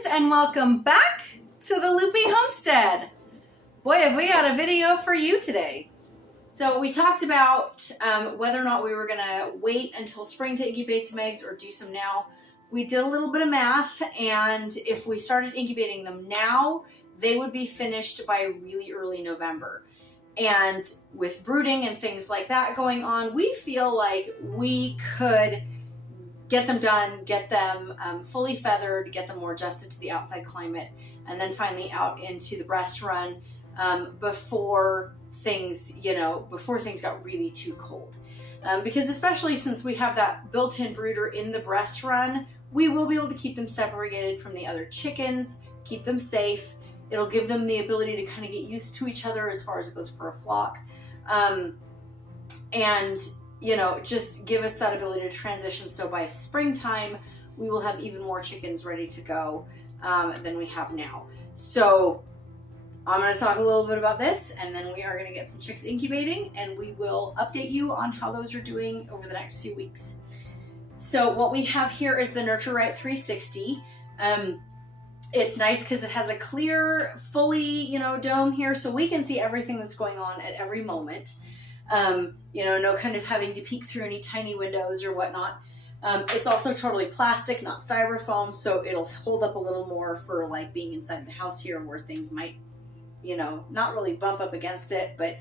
Greetings and welcome back to the Loopy Homestead. Boy, have we got a video for you today. So we talked about whether or not we were going to wait until spring to incubate some eggs or do some now. We did a little bit of math, and if we started incubating them now, they would be finished by really early November. And with brooding and things like that going on, we feel like we could get them done, get them fully feathered, get them more adjusted to the outside climate, and then finally out into the breast run before things got really too cold. Because especially since we have that built-in brooder in the breast run, we will be able to keep them separated from the other chickens, keep them safe. It'll give them the ability to kind of get used to each other as far as it goes for a flock. And just give us that ability to transition. So by springtime, we will have even more chickens ready to go than we have now. So I'm going to talk a little bit about this, and then we are going to get some chicks incubating, and we will update you on how those are doing over the next few weeks. So what we have here is the Nurture Right 360. It's nice because it has a clear, fully, dome here, so we can see everything that's going on at every moment. No kind of having to peek through any tiny windows or whatnot. It's also totally plastic, not styrofoam, so it'll hold up a little more for like being inside the house here where things might, not really bump up against it, but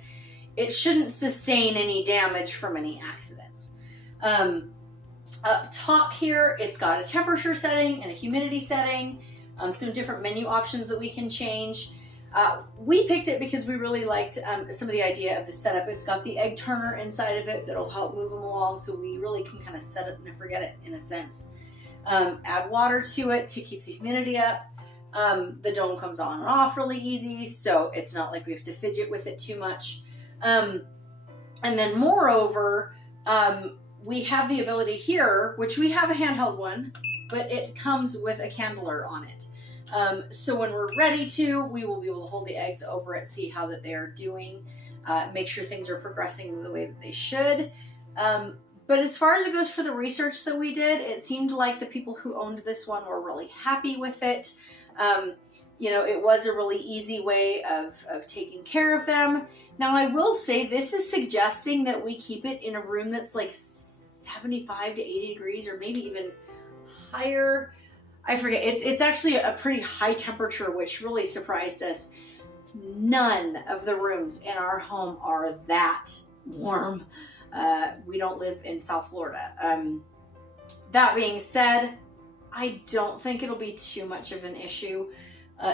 it shouldn't sustain any damage from any accidents. Up top here, it's got a temperature setting and a humidity setting, some different menu options that we can change. We picked it because we really liked some of the idea of the setup. It's got the egg turner inside of it that'll help move them along, so we really can kind of set it and forget it in a sense. Add water to it to keep the humidity up. The dome comes on and off really easy, so it's not like we have to fidget with it too much. And then moreover, we have the ability here, which we have a handheld one, but it comes with a candler on it. So when we're ready to, we will be able to hold the eggs over it, see how that they are doing, make sure things are progressing the way that they should. But as far as it goes for the research that we did, it seemed like the people who owned this one were really happy with it. It was a really easy way of taking care of them. Now, I will say this is suggesting that we keep it in a room that's like 75 to 80 degrees or maybe even higher. I forget. It's actually a pretty high temperature, which really surprised us. None of the rooms in our home are that warm. We don't live in South Florida. That being said, I don't think it'll be too much of an issue.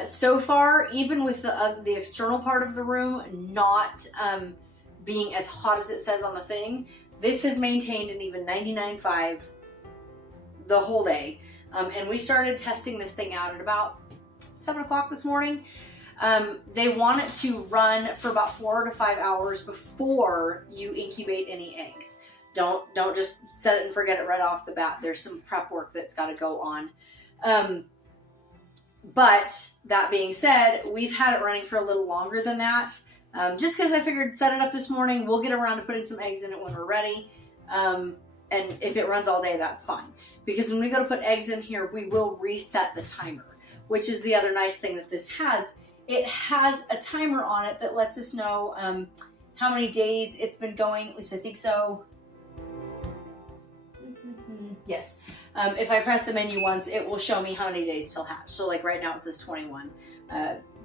So far, even with the external part of the room not being as hot as it says on the thing, this has maintained an even 99.5 the whole day. And we started testing this thing out at about 7 o'clock this morning. They want it to run for about 4 to 5 hours before you incubate any eggs. Don't just set it and forget it right off the bat. There's some prep work that's got to go on. But that being said, we've had it running for a little longer than that. Just because I figured set it up this morning, we'll get around to putting some eggs in it when we're ready. And if it runs all day, that's fine. Because when we go to put eggs in here, we will reset the timer, which is the other nice thing that this has. It has a timer on it that lets us know how many days it's been going. At least I think so. Yes. If I press the menu once, it will show me how many days till hatch. So like right now it says 21,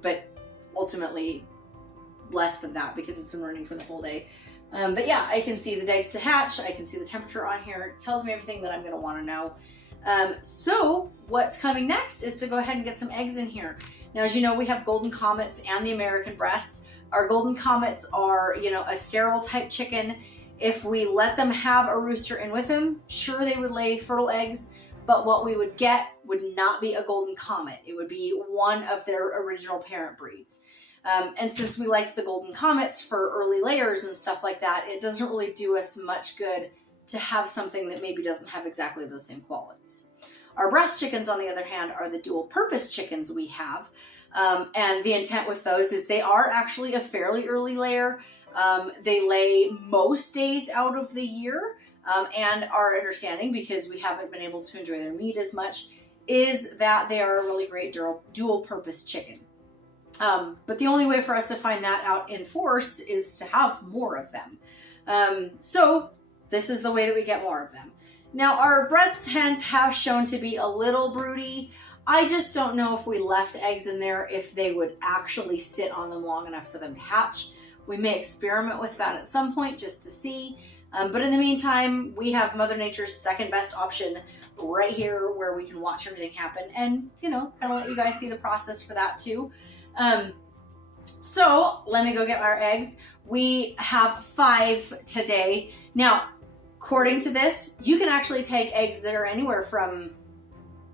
but ultimately less than that because it's been running for the full day. But yeah, I can see the days to hatch. I can see the temperature on here. It tells me everything that I'm going to want to know. So what's coming next is to go ahead and get some eggs in here. Now, as you know, we have Golden Comets and the American breasts. Our Golden Comets are, a sterile type chicken. If we let them have a rooster in with them, sure, they would lay fertile eggs, but what we would get would not be a Golden Comet. It would be one of their original parent breeds. And since we liked the Golden Comets for early layers and stuff like that, it doesn't really do us much good to have something that maybe doesn't have exactly those same qualities. Our breast chickens, on the other hand, are the dual purpose chickens we have. And the intent with those is they are actually a fairly early layer. They lay most days out of the year. And our understanding, because we haven't been able to enjoy their meat as much, is that they are a really great dual purpose chicken. But the only way for us to find that out in force is to have more of them. So this is the way that we get more of them. Now, our breast hens have shown to be a little broody. I just don't know if we left eggs in there, if they would actually sit on them long enough for them to hatch. We may experiment with that at some point just to see. But in the meantime, we have Mother Nature's second best option right here where we can watch everything happen and, you know, kind of let you guys see the process for that too. So let me go get our eggs. We have 5 today. Now, according to this, you can actually take eggs that are anywhere from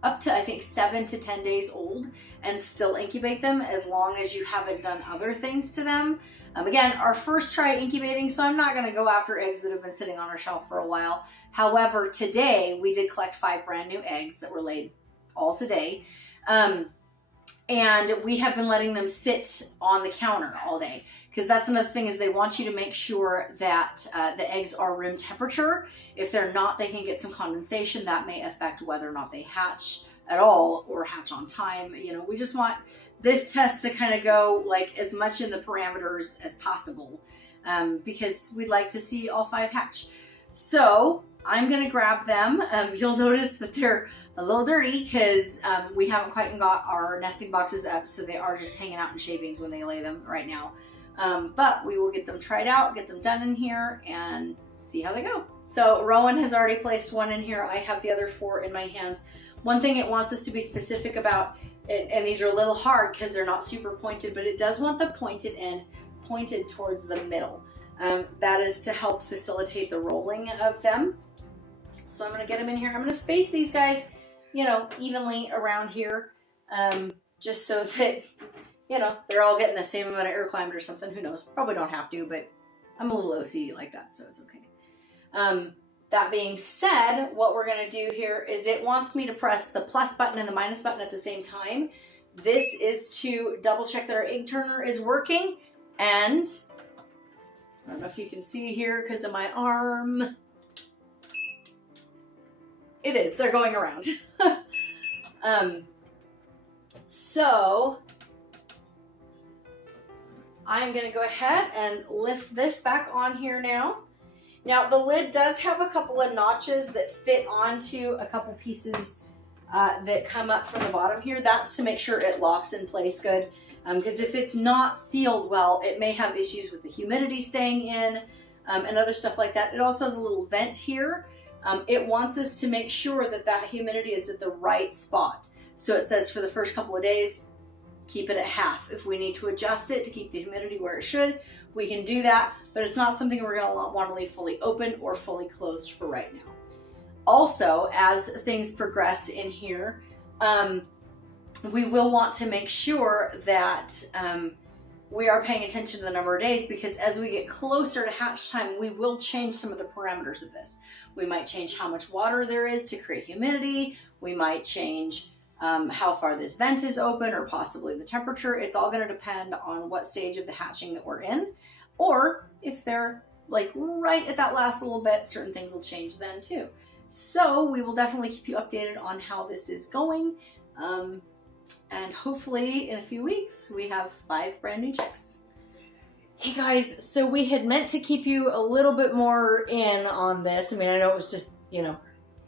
up to, I think, 7 to 10 days old and still incubate them as long as you haven't done other things to them. Again, our first try incubating, so I'm not going to go after eggs that have been sitting on our shelf for a while. However, today we did collect 5 brand new eggs that were laid all today. And we have been letting them sit on the counter all day, because that's another thing, is they want you to make sure that the eggs are room temperature. If they're not, they can get some condensation that may affect whether or not they hatch at all or hatch on time. You know, we just want this test to kind of go like as much in the parameters as possible, because we'd like to see all 5 hatch. So I'm gonna grab them. You'll notice that they're a little dirty because we haven't quite got our nesting boxes up, so they are just hanging out in shavings when they lay them right now. But we will get them tried out, get them done in here, and see how they go. So Rowan has already placed 1 in here. I have the other 4 in my hands. One thing it wants us to be specific about, and these are a little hard because they're not super pointed, but it does want the pointed end pointed towards the middle. That is to help facilitate the rolling of them. So I'm going to get them in here. I'm going to space these guys, you know, evenly around here, just so that, you know, they're all getting the same amount of air climate or something. Who knows? Probably don't have to, but I'm a little OCD like that, so it's okay. That being said, what we're going to do here is it wants me to press the plus button and the minus button at the same time. This is to double check that our egg turner is working. And I don't know if you can see here because of my arm. It is. They're going around. So I'm going to go ahead and lift this back on here now. Now, the lid does have a couple of notches that fit onto a couple pieces that come up from the bottom here. That's to make sure it locks in place good. Because if it's not sealed well, it may have issues with the humidity staying in and other stuff like that. It also has a little vent here. It wants us to make sure that that humidity is at the right spot. So it says for the first couple of days, keep it at half. If we need to adjust it to keep the humidity where it should, we can do that, but it's not something we're going to want to leave fully open or fully closed for right now. Also, as things progress in here, we will want to make sure that we are paying attention to the number of days, because as we get closer to hatch time, we will change some of the parameters of this. We might change how much water there is to create humidity. We might change how far this vent is open, or possibly the temperature. It's all going to depend on what stage of the hatching that we're in, or if they're like right at that last little bit, certain things will change then too. So we will definitely keep you updated on how this is going. And hopefully in a few weeks, we have 5 brand new chicks. Hey guys, so we had meant to keep you a little bit more in on this. I mean, I know it was just, you know,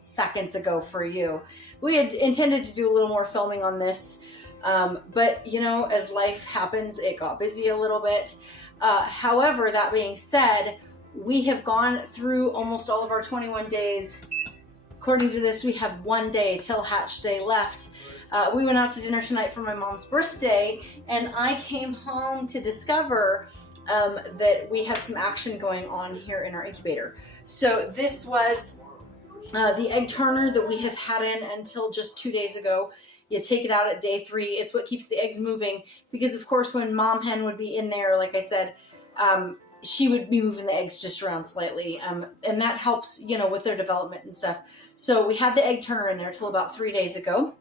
seconds ago for you. We had intended to do a little more filming on this, but you know, as life happens, it got busy a little bit. However, that being said, we have gone through almost all of our 21 days. According to this, we have 1 day till hatch day left. We went out to dinner tonight for my mom's birthday, and I came home to discover that we have some action going on here in our incubator. So this was the egg turner that we have had in until just 2 days ago. You take it out at day 3. It's what keeps the eggs moving, because of course when mom hen would be in there, like I said, she would be moving the eggs just around slightly, and that helps, you know, with their development and stuff. So we had the egg turner in there till about 3 days ago.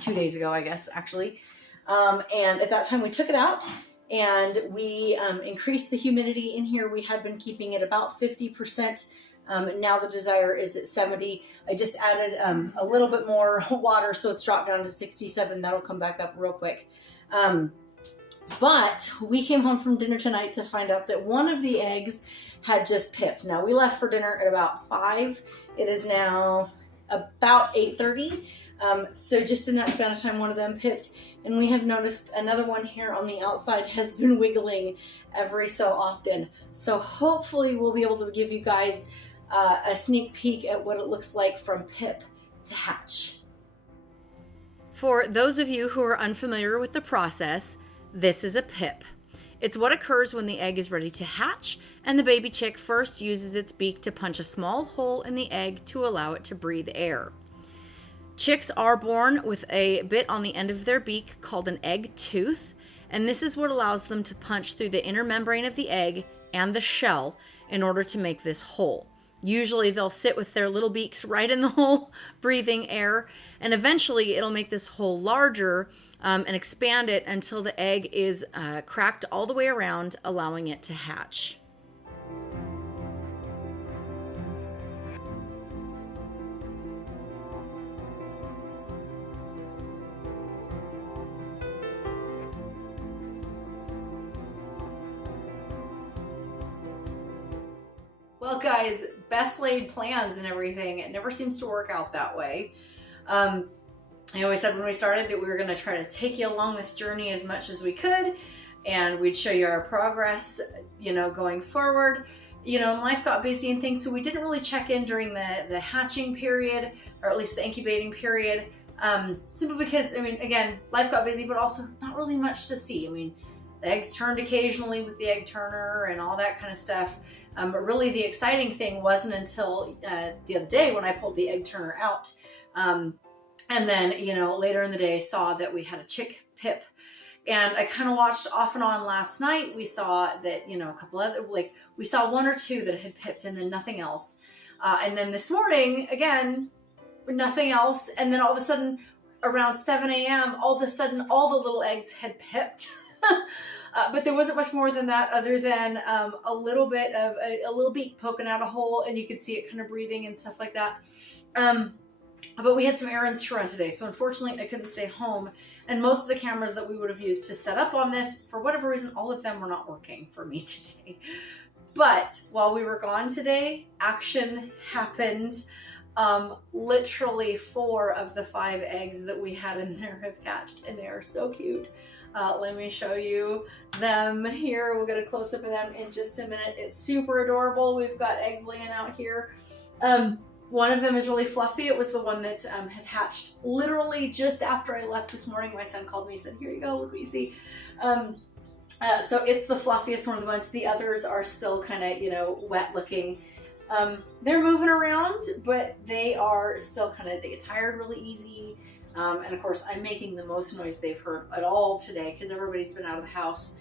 2 days ago, I guess, actually. And at that time we took it out and we increased the humidity in here. We had been keeping it about 50% Now the desire is at 70. I just added a little bit more water, so it's dropped down to 67. That'll come back up real quick. But we came home from dinner tonight to find out that one of the eggs had just pipped. Now we left for dinner at about 5. It is now about 8:30. So just in that span of time, one of them pipped, and we have noticed another one here on the outside has been wiggling every so often. So hopefully we'll be able to give you guys a sneak peek at what it looks like from pip to hatch. For those of you who are unfamiliar with the process, this is a pip. It's what occurs when the egg is ready to hatch, and the baby chick first uses its beak to punch a small hole in the egg to allow it to breathe air. Chicks are born with a bit on the end of their beak called an egg tooth, and this is what allows them to punch through the inner membrane of the egg and the shell in order to make this hole. Usually they'll sit with their little beaks right in the hole, breathing air, and eventually it'll make this hole larger and expand it until the egg is cracked all the way around, allowing it to hatch. Well, guys, best laid plans and everything, it never seems to work out that way. I always said when we started that we were going to try to take you along this journey as much as we could, and we'd show you our progress, going forward. And life got busy and things, so we didn't really check in during the hatching period, or at least the incubating period, simply because, again, life got busy, but also not really much to see. The eggs turned occasionally with the egg turner and all that kind of stuff. But really the exciting thing wasn't until the other day when I pulled the egg turner out. And then, later in the day saw that we had a chick pip. And I kind of watched off and on last night. We saw that, a couple other, we saw 1 or 2 that had pipped and then nothing else. And then this morning, again, nothing else. And then all of a sudden, around 7 a.m., all of a sudden, all the little eggs had pipped. But there wasn't much more than that, other than a little bit of a little beak poking out a hole, and you could see it kind of breathing and stuff like that. But we had some errands to run today, so unfortunately I couldn't stay home. And most of the cameras that we would have used to set up on this, for whatever reason, all of them were not working for me today. But while we were gone today, action happened. Literally 4 of the 5 eggs that we had in there have hatched, and they are so cute. Let me show you them here. We'll get a close-up of them in just a minute. It's super adorable. We've got eggs laying out here. One of them is really fluffy. It was the one that had hatched literally just after I left this morning. My son called me and said, "Here you go, look what you see." So it's the fluffiest one of the bunch. The others are still kind of, wet looking. They're moving around, but they are still they get tired really easy. And of course, I'm making the most noise they've heard at all today because everybody's been out of the house.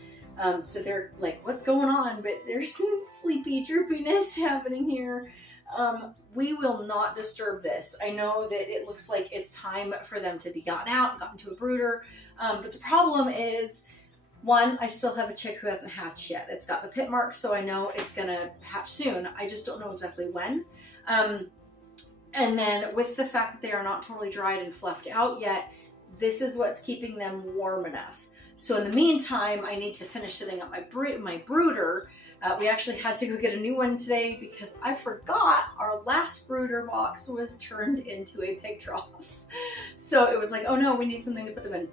So they're like, "What's going on?" But there's some sleepy droopiness happening here. We will not disturb this. I know that it looks like it's time for them to be gotten out, gotten to a brooder. But the problem is, one, I still have a chick who hasn't hatched yet. It's got the pit mark, so I know it's gonna hatch soon. I just don't know exactly when. And then with the fact that they are not totally dried and fluffed out yet, this is what's keeping them warm enough. So in the meantime, I need to finish setting up my brooder. We actually had to go get a new one today because I forgot our last brooder box was turned into a pig trough. So it was like, oh no, we need something to put them in.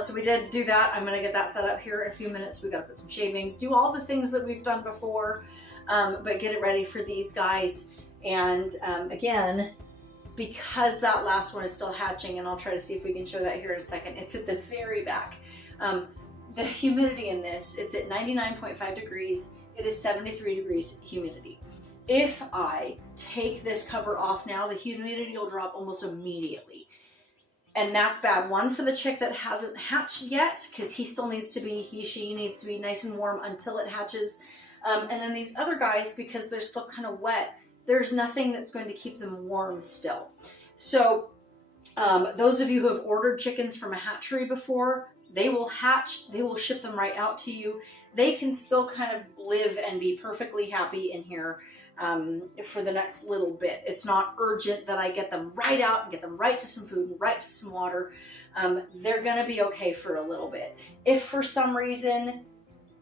So we did do that. I'm gonna get that set up here in a few minutes. We gotta put some shavings, do all the things that we've done before, but get it ready for these guys. And again, because that last one is still hatching, and I'll try to see if we can show that here in a second, it's at the very back. The humidity in this, it's at 99.5 degrees. It is 73 degrees humidity. If I take this cover off now, the humidity will drop almost immediately. And that's bad. One, for the chick that hasn't hatched yet, because she needs to be nice and warm until it hatches. And then these other guys, because they're still kind of wet, there's nothing that's going to keep them warm still. So those of you who have ordered chickens from a hatchery before, they will hatch, they will ship them right out to you. They can still kind of live and be perfectly happy in here. for the next little bit. It's not urgent that I get them right out and get them right to some food and right to some water. They're gonna be okay for a little bit. If for some reason,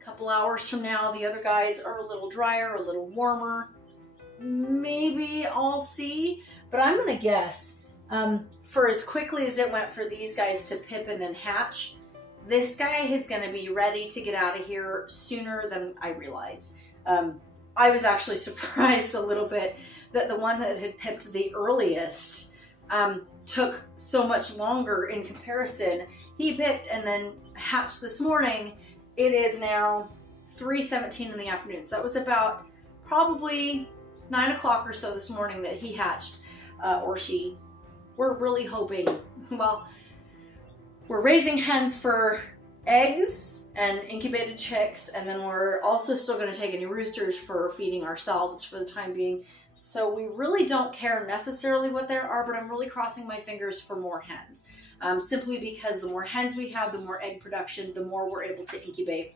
a couple hours from now, the other guys are a little drier, a little warmer, maybe I'll see, but I'm gonna guess for as quickly as it went for these guys to pip and then hatch, this guy is gonna be ready to get out of here sooner than I realize. I was actually surprised a little bit that the one that had pipped the earliest took so much longer in comparison. He pipped and then hatched this morning. It is now 3:17 in the afternoon. So that was about probably 9 o'clock or so this morning that he hatched, or she. We're really hoping, well, we're raising hens for eggs and incubated chicks, and then we're also still going to take any roosters for feeding ourselves for the time being. So we really don't care necessarily what there are, but I'm really crossing my fingers for more hens. Simply because the more hens we have, the more egg production, the more we're able to incubate.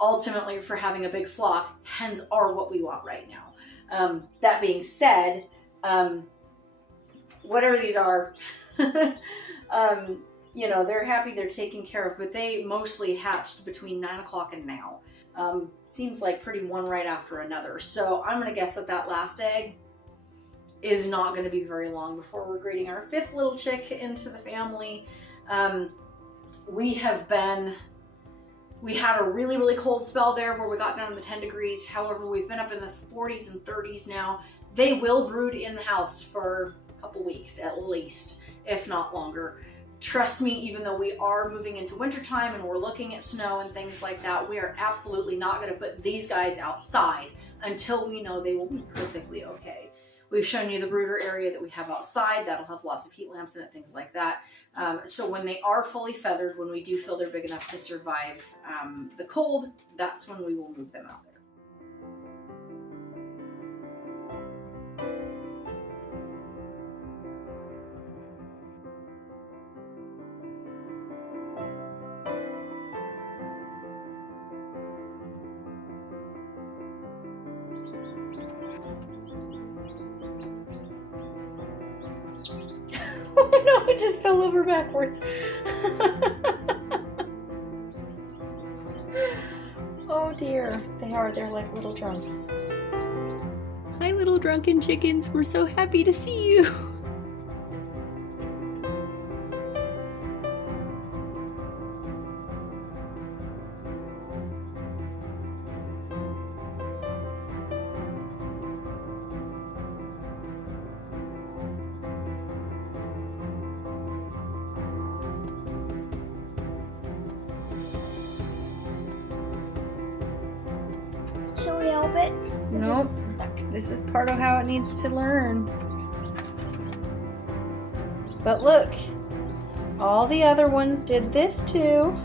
Ultimately, for having a big flock, hens are what we want right now. That being said, whatever these are, you know, they're happy, they're taken care of, but they mostly hatched between 9 o'clock and now. Seems like pretty one right after another. So I'm going to guess that that last egg is not going to be very long before we're greeting our 5th little chick into the family. We had a really, really cold spell there where we got down to the 10 degrees. However, we've been up in the 40s and 30s now. They will brood in the house for a couple weeks at least, if not longer. Trust me, even though we are moving into wintertime and we're looking at snow and things like that, we are absolutely not going to put these guys outside until we know they will be perfectly okay. We've shown you the brooder area that we have outside. That'll have lots of heat lamps in it, things like that. So when they are fully feathered, when we do feel they're big enough to survive the cold, that's when we will move them out there. Oh no, it just fell over backwards. Oh dear, they're like little drunks. Hi little drunken chickens, we're so happy to see you. Shall we help it? Nope. This is part of how it needs to learn. But look, all the other ones did this too.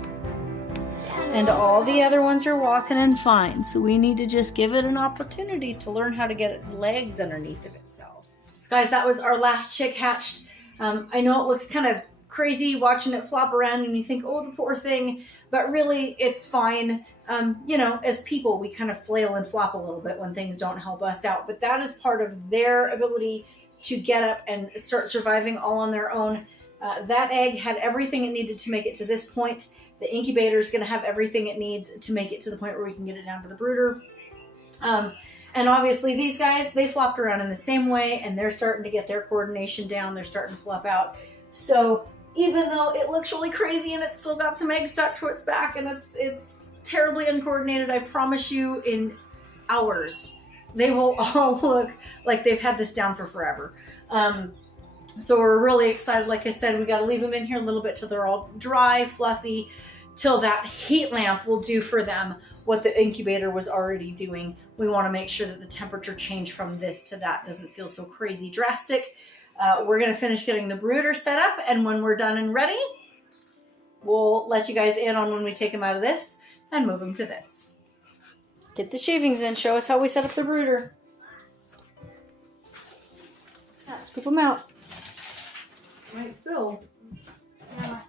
And all the other ones are walking in fine. So we need to just give it an opportunity to learn how to get its legs underneath of itself. So guys, that was our last chick hatched. I know it looks kind of crazy watching it flop around and you think, oh, the poor thing, but really it's fine. You know, as people, we kind of flail and flop a little bit when things don't help us out, but that is part of their ability to get up and start surviving all on their own. That egg had everything it needed to make it to this point. The incubator is going to have everything it needs to make it to the point where we can get it down to the brooder. And obviously these guys, they flopped around in the same way and they're starting to get their coordination down. They're starting to fluff out. So even though it looks really crazy and it's still got some eggs stuck to its back and it's terribly uncoordinated, I promise you in hours, they will all look like they've had this down for forever. So we're really excited. Like I said, we got to leave them in here a little bit till they're all dry, fluffy, till that heat lamp will do for them what the incubator was already doing. We want to make sure that the temperature change from this to that doesn't feel so crazy drastic. We're going to finish getting the brooder set up, and when we're done and ready, we'll let you guys in on when we take them out of this and move them to this. Get the shavings in. Show us how we set up the brooder. Yeah, scoop them out. Might spill. Yeah.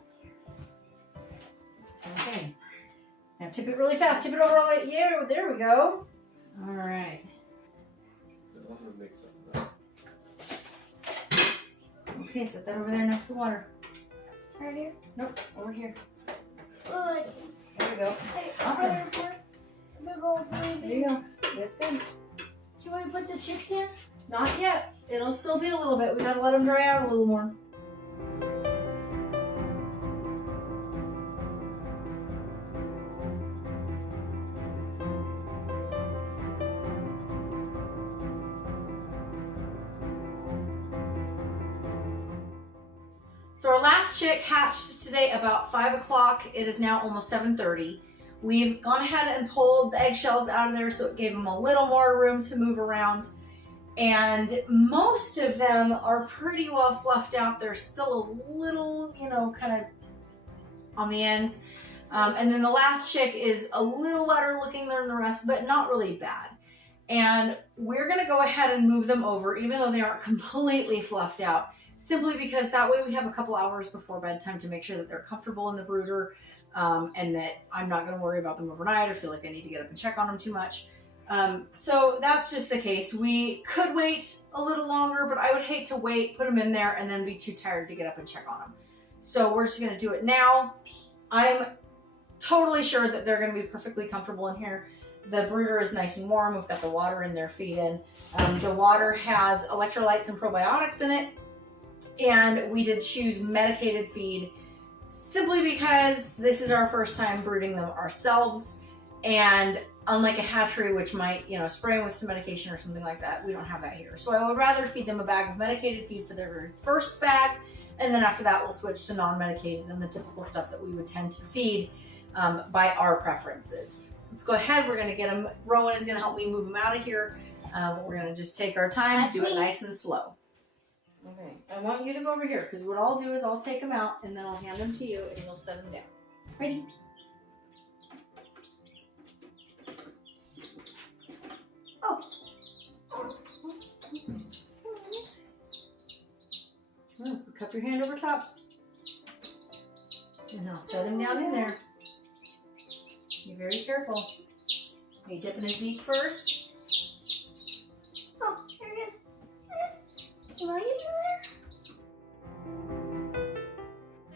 Okay. Now tip it really fast. Tip it over all the way. Yeah, there we go. All right. Okay, set that over there next to the water. Right here? Nope, over here. Good. There we go. Awesome. There you go. That's good. Should we put the chicks in? Not yet. It'll still be a little bit. We gotta let them dry out a little more. So our last chick hatched today about 5 o'clock. It is now almost 7:30. We've gone ahead and pulled the eggshells out of there so it gave them a little more room to move around. And most of them are pretty well fluffed out. They're still a little, kind of on the ends. And then the last chick is a little wetter looking than the rest, but not really bad. And we're gonna go ahead and move them over, even though they aren't completely fluffed out, simply because that way we have a couple hours before bedtime to make sure that they're comfortable in the brooder, and that I'm not gonna worry about them overnight or feel like I need to get up and check on them too much. So that's just the case. We could wait a little longer, but I would hate to wait, put them in there, and then be too tired to get up and check on them. So we're just gonna do it now. I'm totally sure that they're gonna be perfectly comfortable in here. The brooder is nice and warm. We've got the water in there feeding. The water has electrolytes and probiotics in it. And we did choose medicated feed simply because this is our first time brooding them ourselves. And unlike a hatchery, which might, spray with some medication or something like that, we don't have that here. So I would rather feed them a bag of medicated feed for their very first bag. And then after that, we'll switch to non-medicated and the typical stuff that we would tend to feed by our preferences. So let's go ahead. We're going to get them. Rowan is going to help me move them out of here. We're going to just take our time, do it nice and slow. Okay, I want you to go over here because what I'll do is I'll take them out and then I'll hand them to you and you'll set them down. Ready? Oh. Cup your hand over top. And I'll set him down in there. Be very careful. Are you dipping his beak first? Oh, there he is. Are you there?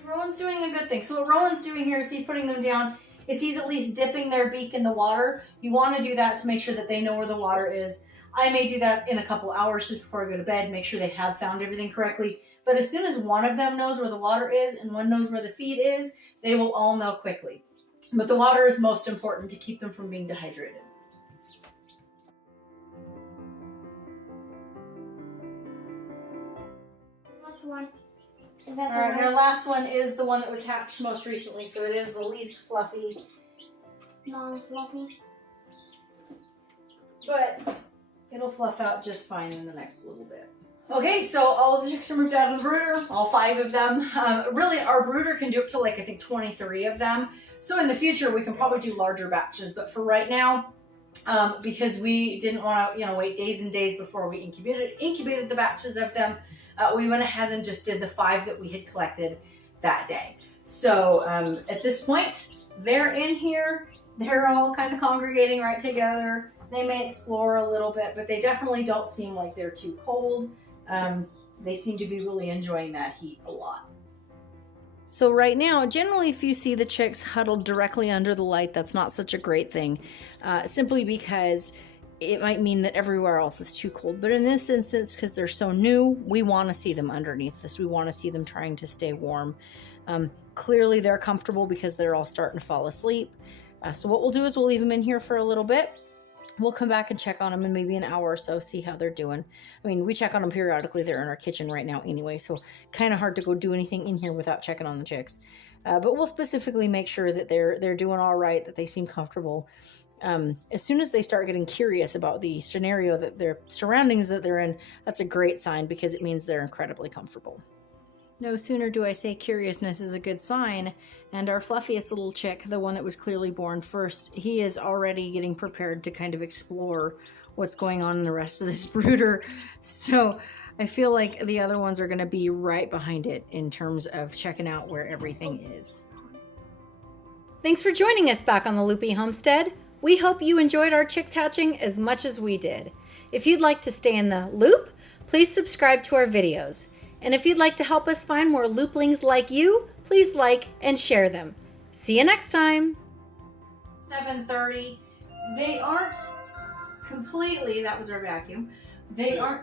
Rowan's doing a good thing. So what Rowan's doing here is he's putting them down, is he's at least dipping their beak in the water. You want to do that to make sure that they know where the water is. I may do that in a couple hours just before I go to bed, make sure they have found everything correctly. But as soon as one of them knows where the water is and one knows where the feed is, they will all know quickly. But the water is most important to keep them from being dehydrated. Last one. Is that All right, our last one is the one that was hatched most recently, so it is the least fluffy. Non-fluffy? But it'll fluff out just fine in the next little bit. Okay, so all of the chicks are moved out of the brooder, all 5 of them. Really, our brooder can do up to I think 23 of them. So in the future, we can probably do larger batches, but for right now, because we didn't want to, wait days and days before we incubated the batches of them, we went ahead and just did the 5 that we had collected that day. So at this point, they're in here. They're all kind of congregating right together. They may explore a little bit, but they definitely don't seem like they're too cold. They seem to be really enjoying that heat a lot. So right now, generally if you see the chicks huddled directly under the light, that's not such a great thing, simply because it might mean that everywhere else is too cold. But in this instance, because they're so new, we want to see them underneath this. We want to see them trying to stay warm. Clearly they're comfortable because they're all starting to fall asleep. So what we'll do is we'll leave them in here for a little bit. We'll come back and check on them in maybe an hour or so, see how they're doing. I mean, we check on them periodically. They're in our kitchen right now anyway, so kind of hard to go do anything in here without checking on the chicks. But we'll specifically make sure that they're doing all right, that they seem comfortable. As soon as they start getting curious about the scenario, that their surroundings that they're in, that's a great sign because it means they're incredibly comfortable. No sooner do I say curiousness is a good sign, and our fluffiest little chick, the one that was clearly born first, he is already getting prepared to kind of explore what's going on in the rest of this brooder. So I feel like the other ones are going to be right behind it in terms of checking out where everything is. Thanks for joining us back on the Loopy Homestead. We hope you enjoyed our chicks hatching as much as we did. If you'd like to stay in the loop, please subscribe to our videos. And if you'd like to help us find more looplings like you, please like and share them. See you next time. 7:30. They aren't completely, that was our vacuum. They aren't